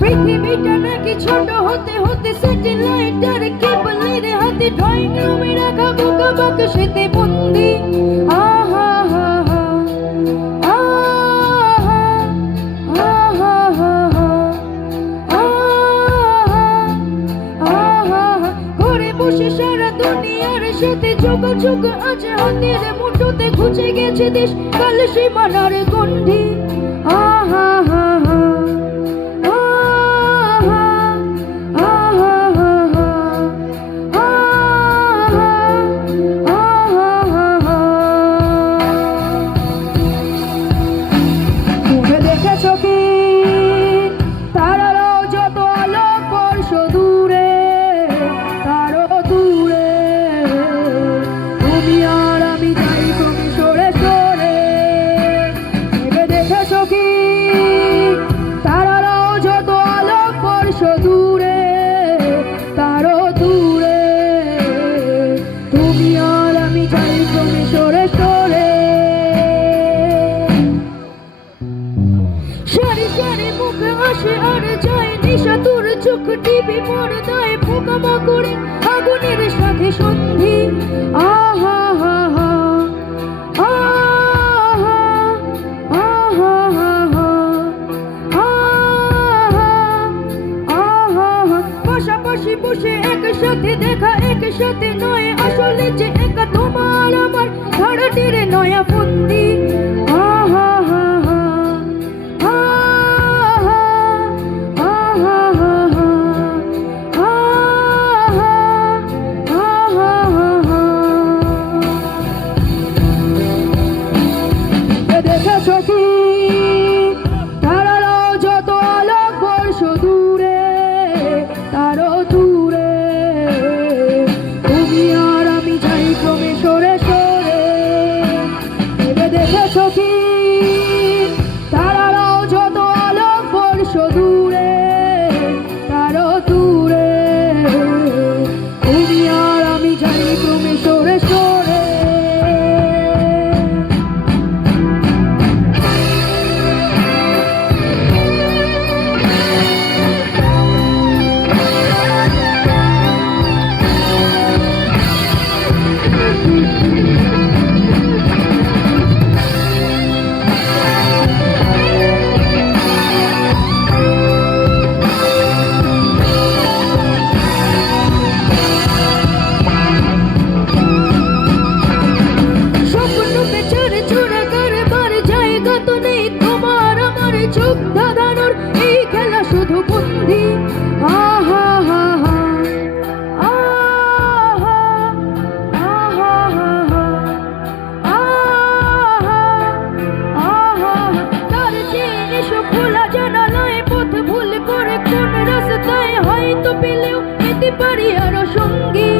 পৃথিবীটা নাকি ছোট হতে হতে স্যাটেলাইটের কেবলের হাতে ড্রয়িং রুমে রাখা বোকা বাক্সেতে বন্দি। আহা হা হা আহা আহা আহা ঘরে বসে সারা দুনিয়ার সাথে যোগাযোগ আছে হাতের মুঠোতে, খুঁজে গেছে দেশ কাল সীমানার গণ্ডি। আহা হা হা চোখ টিভি পর্দায় পোকামাকড়ে আগুনের সাথে সন্ধি। আহা হা হা আহা আহা হা আহা পাশাপাশি বসে একসাথে দেখা, একসাথে নয় আসলে যে একা তোমার আমার ভাড়াটির নয়া ফন্দি। আহা হা পারি আরো সঙ্গী।